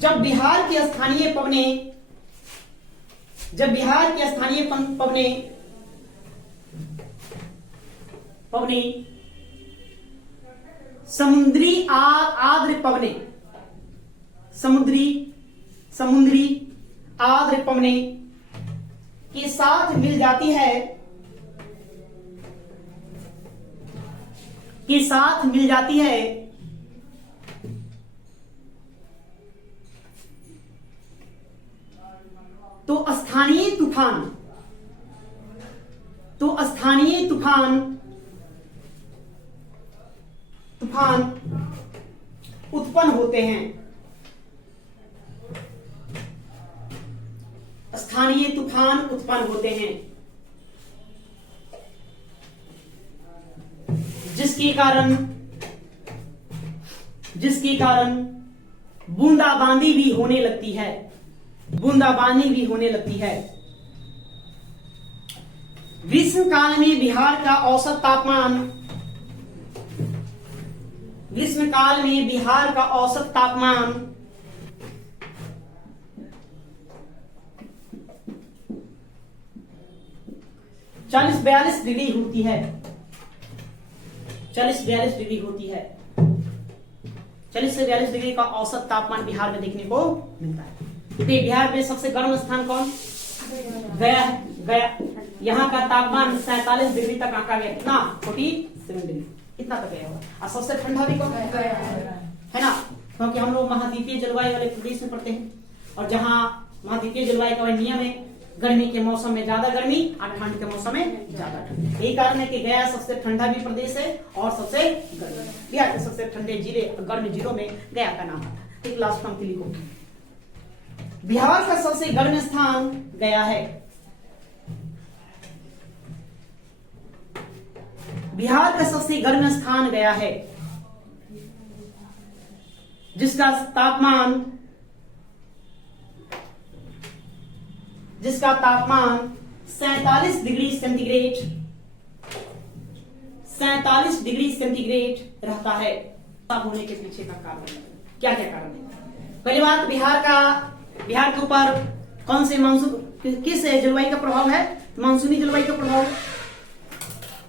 जब बिहार की स्थानीय पवने समुद्री आर्द्र पवने के साथ मिल जाती है, तो स्थानीय तूफान उत्पन्न होते हैं। स्थानीय तूफान उत्पन्न होते हैं, जिसके कारण बूंदाबांदी भी होने लगती है। ग्रीष्मकाल में बिहार का औसत तापमान 40-42 डिग्री होती है। 40 से 42 डिग्री का औसत तापमान बिहार में देखने को मिलता है। बिहार में सबसे गर्म स्थान कौन? गया। यहाँ का तापमान 47 डिग्री तक आंका गया, कितना? 47 डिग्री, इतना तक गया होगा। और सबसे ठंडा भी कौन है ना, क्योंकि हम लोग महाद्वीपीय जलवायु वाले प्रदेश में पड़ते हैं, और जहाँ महाद्वीपीय जलवायु का नियम है, गर्मी के मौसम में ज्यादा गर्मी और ठंड के मौसम में ज्यादा ठंड। यही कारण है कि गया सबसे ठंडा भी प्रदेश है और सबसे गर्म। बिहार के सबसे ठंडे जिले, गर्म जिलों में गया का नाम आता है। एक लास्ट पंक्ति लिखो, बिहार का सबसे गर्म स्थान गया है। बिहार का सबसे गर्म स्थान गया है, जिसका तापमान 47 डिग्री सेंटीग्रेड रहता है। होने के पीछे का कारण क्या कारण है? पहली बात, बिहार के ऊपर कौन से मानसून, किस जलवायु का प्रभाव है? मानसूनी जलवायु का प्रभाव।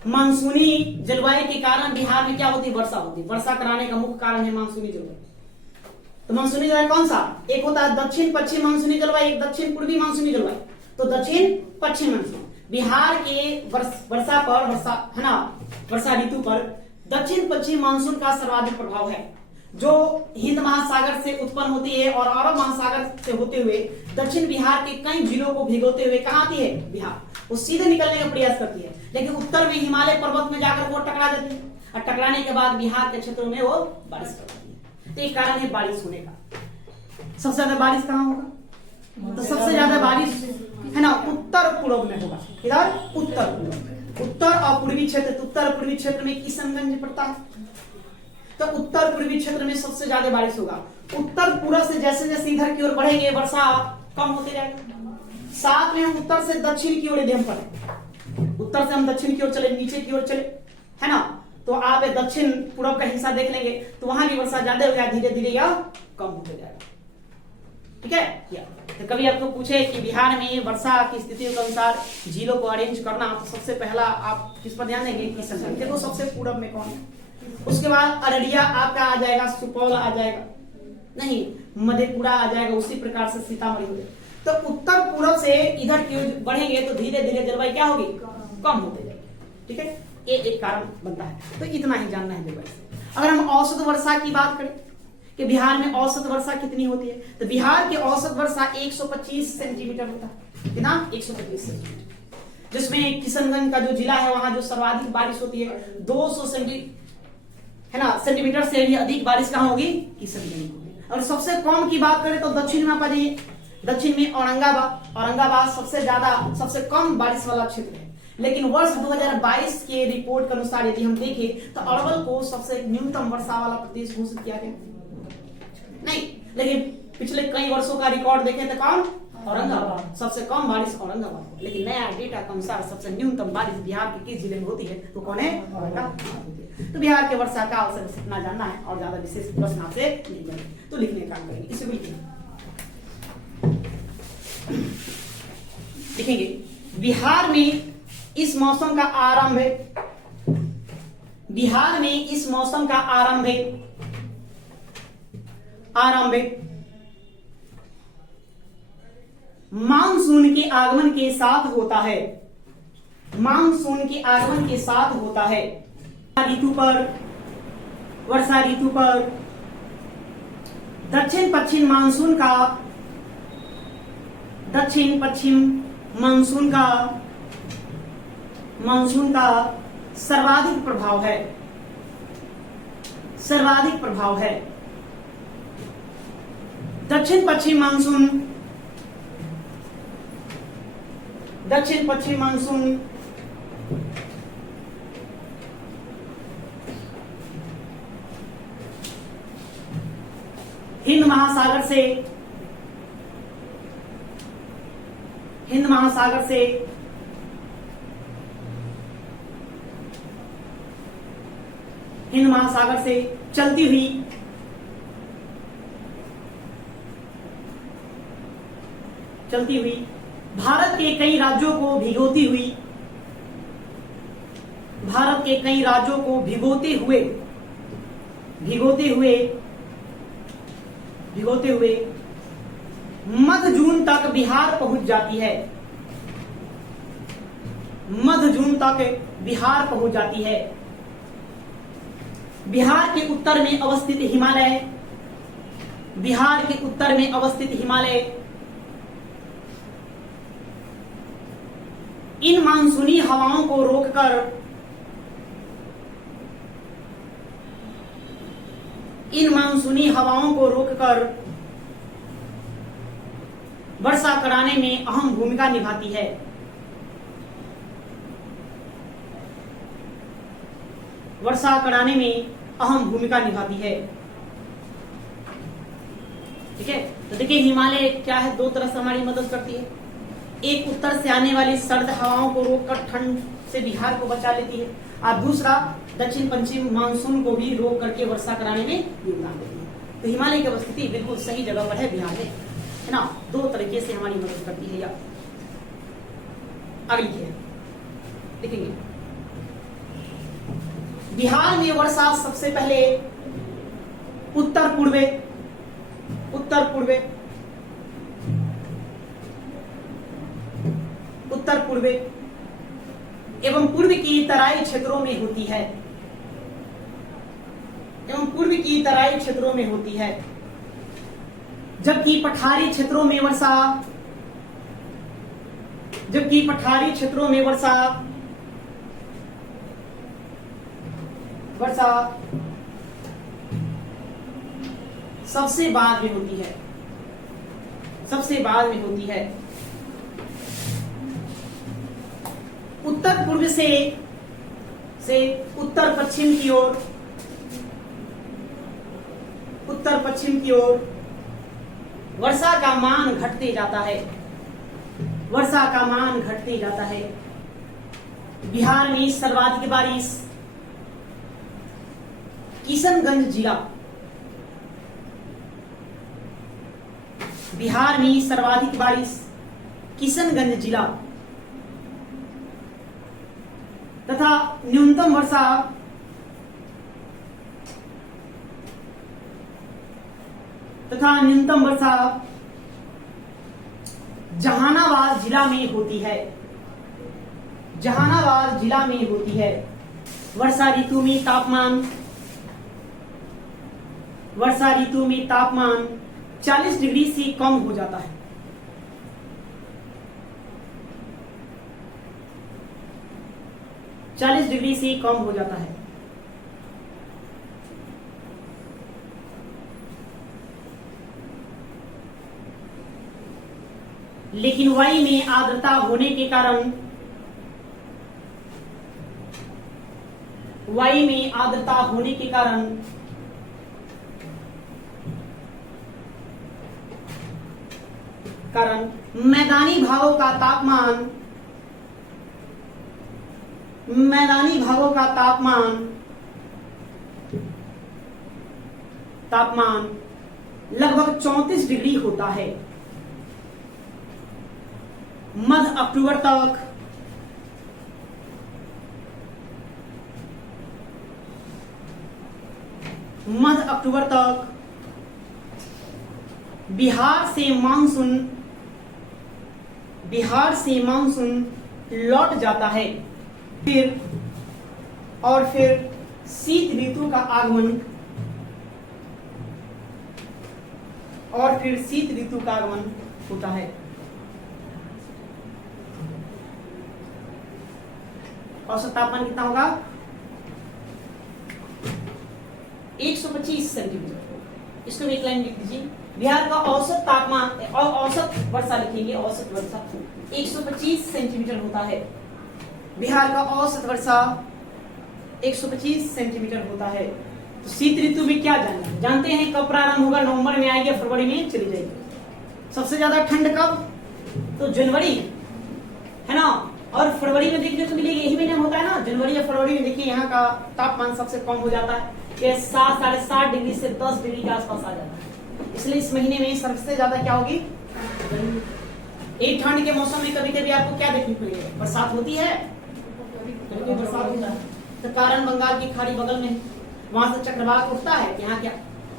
मानसूनी जलवायु के कारण बिहार में क्या होती है? वर्षा होती है। वर्षा कराने का मुख्य कारण है मानसूनी जलवायु। तो मानसूनी जलवायु कौन सा? एक होता है दक्षिण पश्चिम मानसूनी जलवायु, एक दक्षिण पूर्वी मानसूनी जलवायु। तो दक्षिण पश्चिम मानसून, बिहार के वर्षा ऋतु पर दक्षिण पश्चिम मानसून का सर्वाधिक प्रभाव है, जो हिंद महासागर से उत्पन्न होती है और अरब महासागर से होते हुए दक्षिण बिहार के कई जिलों को भिगोते हुए कहाँ आती है? बिहार। वो सीधे निकलने का प्रयास करती है, लेकिन उत्तर में हिमालय पर्वत में जाकर वो टकरा देती है, और टकराने के बाद बिहार के क्षेत्रों में वो बारिश करती है। तो एक कारण है बारिश होने का। सबसे ज्यादा बारिश कहाँ होगा? तो सबसे ज्यादा बारिश है ना उत्तर पूर्व में होगा। इधर उत्तर पूर्व, उत्तर और पूर्वी क्षेत्र। तो उत्तर पूर्वी क्षेत्र में किशनगंज पड़ता है, तो उत्तर पूर्वी क्षेत्र में सबसे ज्यादा बारिश होगा। उत्तर पूर्व से जैसे जैसे इधर की ओर बढ़ेंगे वर्षा कम होते जाएगा। साथ में हम उत्तर से दक्षिण की ओर यदि हम पढ़े, उत्तर से हम दक्षिण की ओर चले, नीचे की ओर चले, है ना, तो आप दक्षिण पूर्व का हिस्सा देख लेंगे तो वहां भी वर्षा ज्यादा हो जाएगा, धीरे धीरे या कम होते जाएगा। ठीक है। तो कभी आपको पूछे कि बिहार में वर्षा की स्थितियों के अनुसार जिलों को अरेंज करना, तो सबसे पहला आप किस पर ध्यान देंगे? किशनगंज। देखो सबसे पूर्व में कौन है। उसके बाद अररिया आपका आ जाएगा, सुपौल आ जाएगा, नहीं मधेपुरा आ जाएगा, उसी प्रकार से सीतामढ़ी हो जाएगा। तो उत्तर पूर्व से इधर की ओर बढ़ेंगे तो धीरे धीरे जलवायु क्या होगी? कम होते जाएगी। ठीक है, ये एक कारण बनता है। तो इतना ही जानना है जलवायु से। अगर हम औसत वर्षा की बात करें कि बिहार में औसत वर्षा कितनी होती है, तो बिहार की औसत वर्षा 125 सेंटीमीटर होता है। कितना? 125 सेंटीमीटर। जिसमें किशनगंज का जो जिला है वहां जो सर्वाधिक बारिश होती है 200 सेंटीमीटर से भी अधिक बारिश कहां होगी? किशनगंज। और सबसे कम की बात करें तो दक्षिण में पा जाइए, दक्षिण में औरंगाबाद सबसे कम बारिश वाला क्षेत्र है। लेकिन वर्ष 2022 के रिपोर्ट के अनुसार यदि हम देखें तो अरवल को सबसे न्यूनतम वर्षा वाला प्रदेश घोषित किया गया नहीं, लेकिन पिछले कई वर्षों का रिकॉर्ड देखें तो कौन? औरंगाबाद। सबसे कम बारिश औरंगाबाद। लेकिन नया डेटा के अनुसार सबसे न्यूनतम बारिश बिहार के किस जिले में होती है? तो कौन है? औरंगाबाद। तो बिहार के वर्षा काल से इतना जानना है और ज्यादा विशेष प्रश्न आपसे नहीं बनेंगे, तो लिखने का काम करेंगे। इसे लिखेंगे बिहार में इस मौसम का आरंभ है, बिहार में इस मौसम का आरंभ मानसून के आगमन के साथ होता है, मानसून के आगमन के साथ होता है। वर्षा ऋतु पर दक्षिण पश्चिम मानसून का सर्वाधिक प्रभाव है, दक्षिण पश्चिम मानसून हिंद महासागर से चलती हुई भारत के कई राज्यों को भिगोते हुए मध्य जून तक बिहार पहुंच जाती है। बिहार के उत्तर में अवस्थित हिमालय इन मानसूनी हवाओं को रोककर वर्षा कराने में अहम भूमिका निभाती है। ठीक है, तो देखिए हिमालय क्या है, दो तरह से हमारी मदद करती है। एक उत्तर से आने वाली सर्द हवाओं को रोककर ठंड से बिहार को बचा लेती है, और दूसरा दक्षिण पश्चिम मानसून को भी रोक करके वर्षा कराने में योगदान देती है। तो हिमालय की अवस्थिति बिल्कुल सही जगह पर है बिहार में, है ना। दो तरीके से हमारी मदद करती है। या अगली है, देखेंगे बिहार में वर्षा सबसे पहले उत्तर पूर्व एवं पूर्व की तराई क्षेत्रों में होती है, जबकि पठारी क्षेत्रों में वर्षा सबसे बाद में होती है। उत्तर पूर्व से उत्तर पश्चिम की ओर वर्षा का मान घटते जाता है। बिहार में सर्वाधिक बारिश किशनगंज जिला तथा न्यूनतम वर्षा जहानाबाद जिला में होती है। वर्षा ऋतु में तापमान वर्षा ऋतु में तापमान 40 डिग्री से कम हो जाता है। चालीस डिग्री से कम हो जाता है। लेकिन वायु में आर्द्रता होने के कारण मैदानी भागों का तापमान लगभग 34 डिग्री होता है। मध्य अक्टूबर तक बिहार से मानसून लौट जाता है। फिर शीत ऋतु का आगमन होता है। औसत तापमान कितना होगा? 125 सेंटीमीटर। इसको एक लाइन लिख दीजिए। बिहार का औसत तापमान और औसत वर्षा लिखेंगे। औसत वर्षा 125 सेंटीमीटर होता है। बिहार का औसत वर्षा 125 सेंटीमीटर होता है। तो शीत ऋतु में क्या जानते हैं कब प्रारंभ होगा? नवंबर में आएगी, फरवरी में चली जाएगी। सबसे ज्यादा ठंड कब? तो जनवरी, है ना। और फरवरी में देखने को मिलेगी, यही महीने में होता है ना, जनवरी या फरवरी में। देखिए यहाँ का तापमान सबसे कम हो जाता है। ये 7 साढ़े 7 डिग्री से 10 डिग्री के आसपास आ जाता है। इसलिए इस महीने में सबसे ज्यादा क्या होगी? एक ठंड के मौसम में कभी कभी आपको क्या देखने को मिलेगा? बरसात होती है, कभी बरसात होता है। तो कारण बंगाल की खाड़ी बगल में, वहां से चक्रवात उठता है। यहाँ क्या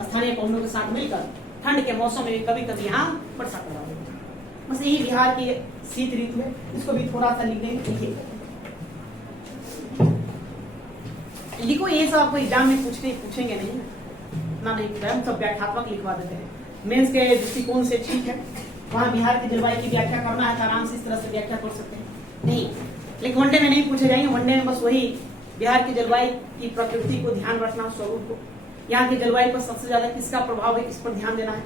स्थानीय पवनों के साथ मिलकर ठंड के मौसम में कभी कभी यहाँ बरसात हो जाती है। बस यही बिहार की शीत ऋतु है। इसको भी थोड़ा सा लिख देंगे। लिखो, ये सब आपको एग्जाम में पूछेंगे नहीं ना, नहीं हम सब व्याख्यात्मक लिखवा देते हैं। मेंस के दृष्टिकोण से ठीक है, वहां बिहार की जलवायु की व्याख्या करना है तो आराम से इस तरह से व्याख्या कर सकते हैं। नहीं, लेकिन वनडे में नहीं पूछे जाएंगे। वनडे में बस वही बिहार की जलवायु की प्रकृति को ध्यान रखना, स्वरूप को, यहाँ की जलवायु पर सबसे ज्यादा किसका प्रभाव है, इस पर ध्यान देना है।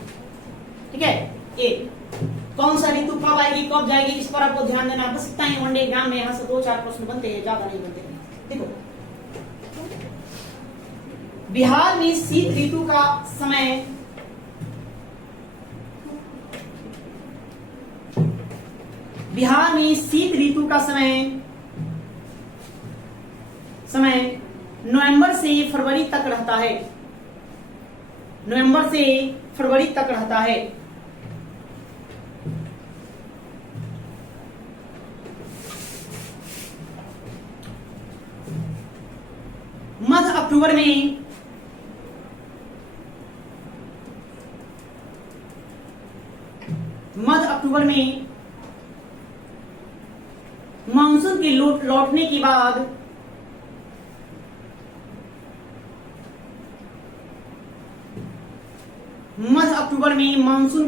ठीक है, ये कौन सा ऋतु कब आएगी कब जाएगी, इस पर आपको ध्यान देना है। बस इतना ही वनडे एग्जाम में यहाँ से 2-4 प्रश्न बनते हैं, ज्यादा नहीं बनते। देखो, बिहार में शीत ऋतु का समय नवंबर से फरवरी तक रहता है। मध्य अक्टूबर में मानसून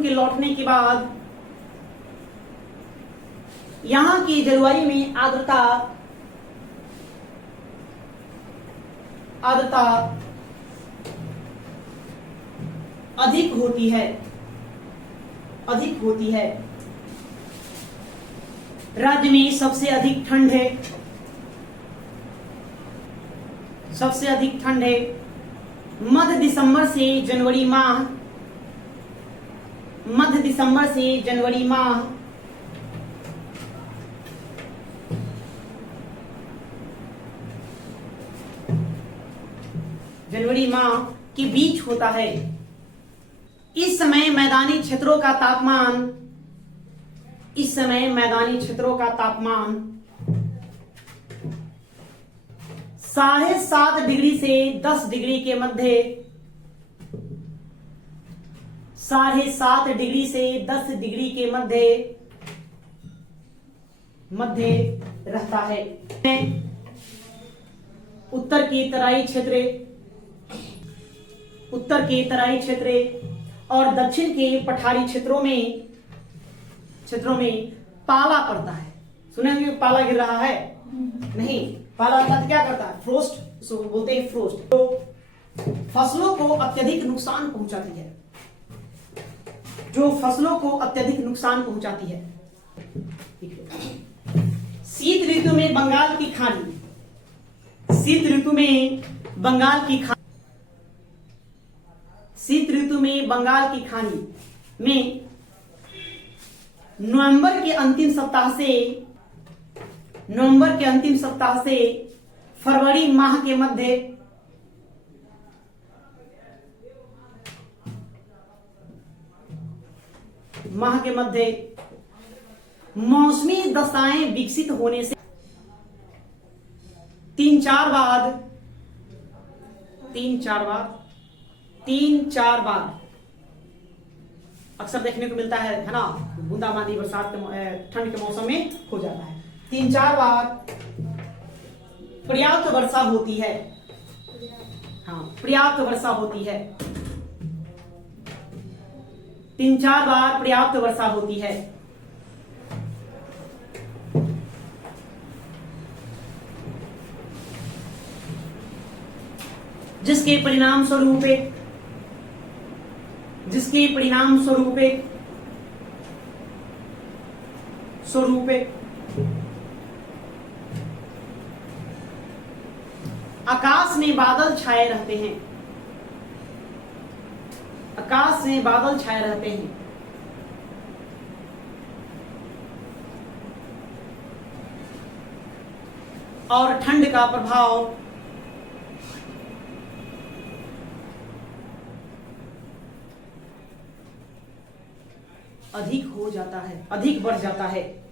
के लौटने के बाद यहाँ की जलवायु में आर्द्रता अधिक होती है। राज्य में सबसे अधिक ठंड है मध्य दिसंबर से जनवरी माह। जनवरी माह के बीच होता है। इस समय मैदानी क्षेत्रों का तापमान 7.5 डिग्री से 10 डिग्री के मध्य 7.5 डिग्री से 10 डिग्री के मध्य रहता है। उत्तर की तराई क्षेत्र उत्तर के तराई क्षेत्र और दक्षिण के पठारी क्षेत्रों में पाला पड़ता है। सुने होंगे पाला गिर रहा है? नहीं, पाला का क्या करता है? फ्रोस्ट, सो बोलते हैं फ्रोस्ट। तो फसलों को अत्यधिक नुकसान पहुंचाती है, जो फसलों को अत्यधिक नुकसान पहुंचाती है। शीत ऋतु में बंगाल की खाड़ी, शीत ऋतु में बंगाल की खाड़ी, शीत ऋतु में बंगाल की खाड़ी में नवंबर के अंतिम सप्ताह से फरवरी माह के मध्य मौसमी दशाएं विकसित होने से 3-4 बार अक्सर देखने को मिलता है ना, बूंदाबांदी बरसात ठंड के मौसम में हो जाता है। 3-4 बार पर्याप्त वर्षा होती है। हाँ, पर्याप्त वर्षा होती है। 3-4 बार पर्याप्त वर्षा होती है। जिसके परिणाम स्वरूप आकाश में बादल छाए रहते हैं। आकाश में बादल छाए रहते हैं। और ठंड का प्रभाव अधिक हो जाता है, अधिक बढ़ जाता है।